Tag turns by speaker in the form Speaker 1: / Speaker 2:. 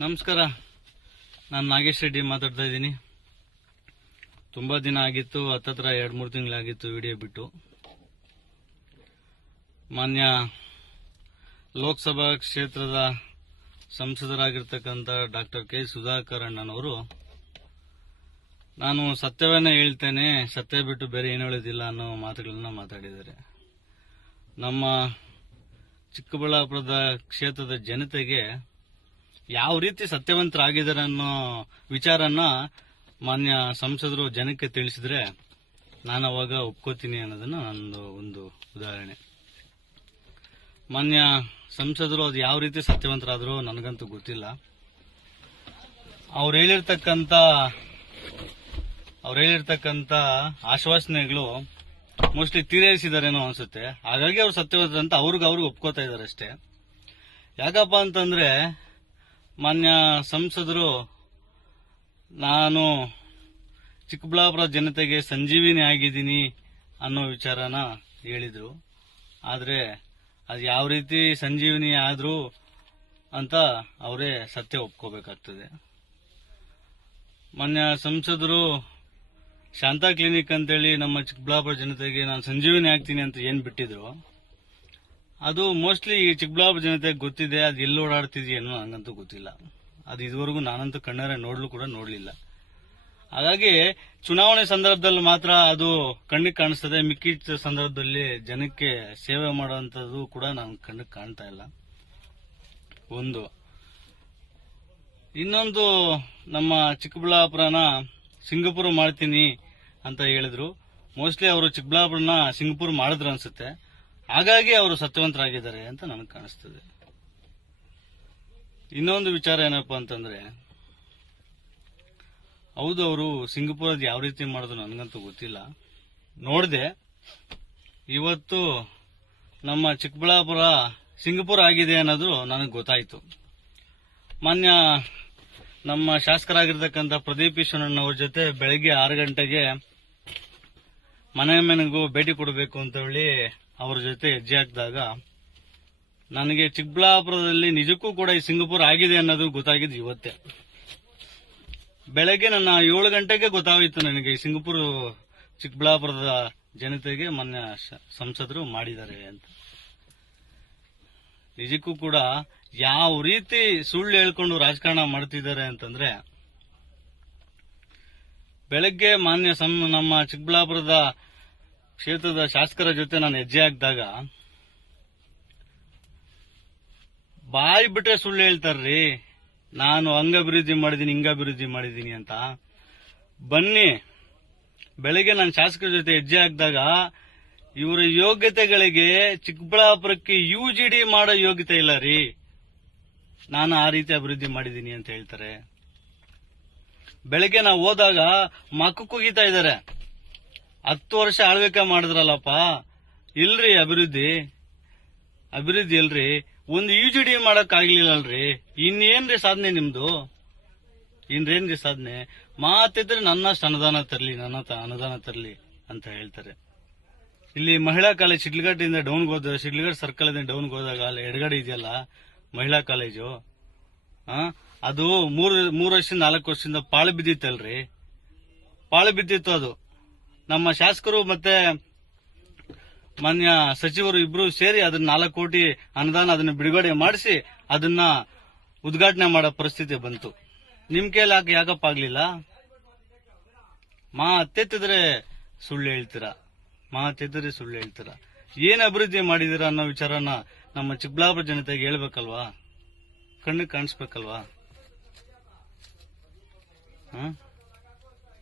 Speaker 1: ನಮಸ್ಕಾರ. ನಾನು ನಾಗೇಶ್ ರೆಡ್ಡಿ ಮಾತಾಡ್ತಾ ಇದ್ದೀನಿ. ತುಂಬ ದಿನ ಆಗಿತ್ತು, ಹತ್ತತ್ರ ಎರಡು ಮೂರು ತಿಂಗಳಾಗಿತ್ತು ವಿಡಿಯೋ ಬಿಟ್ಟು. ಮಾನ್ಯ ಲೋಕಸಭಾ ಕ್ಷೇತ್ರದ ಸಂಸದರಾಗಿರ್ತಕ್ಕಂಥ ಡಾಕ್ಟರ್ ಕೆ ಸುಧಾಕರ್ ಅಣ್ಣನವರು, ನಾನು ಸತ್ಯವನ್ನೇ ಹೇಳ್ತೇನೆ, ಸತ್ಯ ಬಿಟ್ಟು ಬೇರೆ ಏನು ಹೇಳೋದಿಲ್ಲ ಅನ್ನೋ ಮಾತುಗಳನ್ನ ಮಾತಾಡಿದ್ದಾರೆ. ನಮ್ಮ ಚಿಕ್ಕಬಳ್ಳಾಪುರದ ಕ್ಷೇತ್ರದ ಜನತೆಗೆ ಯಾವ ರೀತಿ ಸತ್ಯವಂತರಾಗಿದ್ದಾರೆ ಅನ್ನೋ ವಿಚಾರನ ಮಾನ್ಯ ಸಂಸದರು ಜನಕ್ಕೆ ತಿಳಿಸಿದ್ರೆ ನಾನು ಅವಾಗ ಒಪ್ಕೋತೀನಿ ಅನ್ನೋದನ್ನ ನಂದು ಒಂದು ಉದಾಹರಣೆ. ಮಾನ್ಯ ಸಂಸದರು ಅದು ಯಾವ ರೀತಿ ಸತ್ಯವಂತರಾದ್ರು ನನಗಂತೂ ಗೊತ್ತಿಲ್ಲ. ಅವ್ರು ಹೇಳಿರ್ತಕ್ಕಂಥ ಅವ್ರು ಹೇಳಿರ್ತಕ್ಕಂಥ ಆಶ್ವಾಸನೆಗಳು ಮೋಸ್ಟ್ಲಿ ತೀರೈಸಿದಾರೇನೋ ಅನ್ಸುತ್ತೆ. ಹಾಗಾಗಿ ಅವ್ರು ಸತ್ಯವಂತ ಅಂತ ಅವ್ರಿಗೆ ಅವ್ರಿಗೆ ಒಪ್ಕೋತಾ ಇದ್ದಾರೆ ಅಷ್ಟೇ. ಯಾಕಪ್ಪ ಅಂತಂದ್ರೆ ಮಾನ್ಯ ಸಂಸದರು, ನಾನು ಚಿಕ್ಕಬಳ್ಳಾಪುರ ಜನತೆಗೆ ಸಂಜೀವಿನಿ ಆಗಿದ್ದೀನಿ ಅನ್ನೋ ವಿಚಾರನ ಹೇಳಿದರು. ಆದರೆ ಅದು ಯಾವ ರೀತಿ ಸಂಜೀವಿನಿ ಆದರೂ ಅಂತ ಅವರೇ ಸತ್ಯ ಒಪ್ಕೋಬೇಕಾಗ್ತದೆ. ಮಾನ್ಯ ಸಂಸದರು, ಶಾಂತಾ ಕ್ಲಿನಿಕ್ ಅಂತೇಳಿ ನಮ್ಮ ಚಿಕ್ಕಬಳ್ಳಾಪುರ ಜನತೆಗೆ ನಾನು ಸಂಜೀವಿನಿ ಆಗ್ತೀನಿ ಅಂತ ಏನು ಬಿಟ್ಟಿದ್ರು ಅದು ಮೋಸ್ಟ್ಲಿ ಈ ಚಿಕ್ಕಬಳ್ಳಾಪುರ ಜನತೆ ಗೊತ್ತಿದೆ, ಅದು ಎಲ್ಲಿ ಓಡಾಡ್ತಿದೆಯೇನೋ ನನಗಂತೂ ಗೊತ್ತಿಲ್ಲ. ಅದು ಇದುವರೆಗೂ ನಾನಂತೂ ಕಣ್ಣಾರೆ ನೋಡಲು ಕೂಡ ನೋಡಲಿಲ್ಲ. ಹಾಗಾಗಿ ಚುನಾವಣೆ ಸಂದರ್ಭದಲ್ಲಿ ಮಾತ್ರ ಅದು ಕಣ್ಣಿಗೆ ಕಾಣಿಸ್ತದೆ, ಮಿಕ್ಕಿದ ಸಂದರ್ಭದಲ್ಲಿ ಜನಕ್ಕೆ ಸೇವೆ ಮಾಡುವಂಥದ್ದು ಕೂಡ ನಾನು ಕಣ್ಣಿಗೆ ಕಾಣ್ತಾ ಇಲ್ಲ. ಒಂದು. ಇನ್ನೊಂದು ನಮ್ಮ ಚಿಕ್ಕಬಳ್ಳಾಪುರನ ಸಿಂಗಪುರ ಮಾಡ್ತೀನಿ ಅಂತ ಹೇಳಿದ್ರು. ಮೋಸ್ಟ್ಲಿ ಅವರು ಚಿಕ್ಕಬಳ್ಳಾಪುರನ ಸಿಂಗಪುರ್ ಮಾಡಿದ್ರು ಅನ್ಸುತ್ತೆ. ಹಾಗಾಗಿ ಅವರು ಸತ್ಯವಂತರಾಗಿದ್ದಾರೆ ಅಂತ ನನಗೆ ಕಾಣಿಸ್ತದೆ. ಇನ್ನೊಂದು ವಿಚಾರ ಏನಪ್ಪಾ ಅಂತಂದ್ರೆ, ಹೌದು, ಅವರು ಸಿಂಗಪುರದ ಯಾವ ರೀತಿ ಮಾಡಿದ್ರು ನನಗಂತೂ ಗೊತ್ತಿಲ್ಲ. ನೋಡಿದೆ, ಇವತ್ತು ನಮ್ಮ ಚಿಕ್ಕಬಳ್ಳಾಪುರ ಸಿಂಗಪುರ ಆಗಿದೆ ಅನ್ನೋದು ನನಗೆ ಗೊತ್ತಾಯಿತು. ಮಾನ್ಯ ನಮ್ಮ ಶಾಸಕರಾಗಿರ್ತಕ್ಕಂಥ ಪ್ರದೀಪ್ ಈಶ್ವರಣ್ಣವ್ರ ಜೊತೆ ಬೆಳಗ್ಗೆ ಆರು ಗಂಟೆಗೆ ಮನೆ ಮನೆಗೂ ಭೇಟಿ ಕೊಡಬೇಕು ಅಂತ ಹೇಳಿ ಅವ್ರ ಜೊತೆ ಹೆಜ್ಜೆ ಹಾಕಿದಾಗ, ನನಗೆ ಚಿಕ್ಕಬಳ್ಳಾಪುರದಲ್ಲಿ ನಿಜಕ್ಕೂ ಕೂಡ ಈ ಸಿಂಗಪುರ ಆಗಿದೆ ಅನ್ನೋದು ಗೊತ್ತಾಗಿದ್ದು ಇವತ್ತೇ. ಬೆಳಗ್ಗೆ ನನ್ನ ಏಳು ಗಂಟೆಗೆ ಗೊತ್ತಾಗಿತ್ತು ನನಗೆ ಈ ಸಿಂಗಪುರ್ ಚಿಕ್ಕಬಳ್ಳಾಪುರದ ಜನತೆಗೆ ಮೊನ್ನೆ ಸಂಸದರು ಮಾಡಿದ್ದಾರೆ ಅಂತ. ನಿಜಕ್ಕೂ ಕೂಡ ಯಾವ ರೀತಿ ಸುಳ್ಳು ಹೇಳ್ಕೊಂಡು ರಾಜಕಾರಣ ಮಾಡ್ತಿದ್ದಾರೆ ಅಂತಂದ್ರೆ, ಬೆಳಗ್ಗೆ ಮಾನ್ಯ ನಮ್ಮ ಚಿಕ್ಕಬಳ್ಳಾಪುರದ ಕ್ಷೇತ್ರದ ಶಾಸಕರ ಜೊತೆ ನಾನು ಹೆಜ್ಜೆ ಹಾಕಿದಾಗ, ಬಾಯಿ ಬಿಟ್ರೆ ಸುಳ್ಳು ಹೇಳ್ತಾರ್ರಿ. ನಾನು ಹಂಗ ಅಭಿವೃದ್ಧಿ ಮಾಡಿದೀನಿ ಹಿಂಗ ಅಭಿವೃದ್ಧಿ ಮಾಡಿದ್ದೀನಿ ಅಂತ. ಬನ್ನಿ, ಬೆಳಗ್ಗೆ ನಾನು ಶಾಸಕರ ಜೊತೆ ಹೆಜ್ಜೆ ಹಾಕಿದಾಗ, ಇವರ ಯೋಗ್ಯತೆಗಳಿಗೆ ಚಿಕ್ಕಬಳ್ಳಾಪುರಕ್ಕೆ ಯು ಜಿ ಡಿ ಮಾಡೋ ಯೋಗ್ಯತೆ ಇಲ್ಲ ರೀ. ನಾನು ಆ ರೀತಿ ಅಭಿವೃದ್ಧಿ ಮಾಡಿದ್ದೀನಿ ಅಂತ ಹೇಳ್ತಾರೆ. ಬೆಳಗ್ಗೆ ನಾವು ಹೋದಾಗ ಮಕ್ಕ ಕುಗಿತಾ ಇದಾರೆ ಹತ್ತು ವರ್ಷ ಆಳ್ವಿಕೆ ಮಾಡಿದ್ರಲ್ಲಪ್ಪ. ಇಲ್ರಿ ಅಭಿವೃದ್ಧಿ. ಅಭಿವೃದ್ಧಿ ಇಲ್ರಿ. ಒಂದು ಯು ಜಿ ಡಿ ಮಾಡಕ್ ಇನ್ನೇನ್ರಿ ಸಾಧನೆ ನಿಮ್ದು? ಇನ್ರೇನ್ರಿ ಸಾಧನೆ? ಮಾತಿದ್ರೆ ನನ್ನಷ್ಟು ಅನುದಾನ ತರಲಿ, ನನ್ನ ಅನುದಾನ ತರಲಿ ಅಂತ ಹೇಳ್ತಾರೆ. ಇಲ್ಲಿ ಮಹಿಳಾ ಕಾಲೇಜ್ ಶಿಡ್ಲಘಟ್ಟಿಂದ ಡೌನ್ ಹೋದ ಶಿಡ್ಲಘಟ್ಟ ಸರ್ಕಲ್ ಇಂದ ಡೌನ್ ಹೋದಾಗ ಅಲ್ಲಿ ಎಡಗಡೆ ಇದೆಯಲ್ಲ, ಮಹಿಳಾ ಕಾಲೇಜು? ಅದು ಮೂರು ಮೂರು ವರ್ಷದಿಂದ ನಾಲ್ಕು ವರ್ಷದಿಂದ ಪಾಳು ಬಿದ್ದಿತ್ತಲ್ರಿ. ಪಾಳು ಬಿದ್ದಿತ್ತು ಅದು. ನಮ್ಮ ಶಾಸಕರು ಮತ್ತೆ ಮಾನ್ಯ ಸಚಿವರು ಇಬ್ರು ಸೇರಿ ಅದನ್ನ ನಾಲ್ಕು ಕೋಟಿ ಅನುದಾನ ಅದನ್ನ ಬಿಡುಗಡೆ ಮಾಡಿಸಿ ಅದನ್ನ ಉದ್ಘಾಟನೆ ಮಾಡೋ ಪರಿಸ್ಥಿತಿ ಬಂತು. ನಿಮ್ ಕೈಲಿ ಯಾಕೆ ಯಾಕಪ್ಪ ಆಗ್ಲಿಲ್ಲ? ಅತ್ತೆತ್ತಿದ್ರೆ ಸುಳ್ಳು ಹೇಳ್ತೀರಾ. ಮಾತೆತ್ತಿದ್ರೆ ಸುಳ್ಳು ಹೇಳ್ತೀರಾ. ಏನ್ ಅಭಿವೃದ್ಧಿ ಮಾಡಿದೀರಾ ಅನ್ನೋ ವಿಚಾರನ ನಮ್ಮ ಚಿಕ್ಕಬಳ್ಳಾಪುರ ಜನತೆಗೆ ಹೇಳ್ಬೇಕಲ್ವಾ? ಕಣ್ಣಿಗೆ ಕಾಣಿಸ್ಬೇಕಲ್ವಾ? ಹ?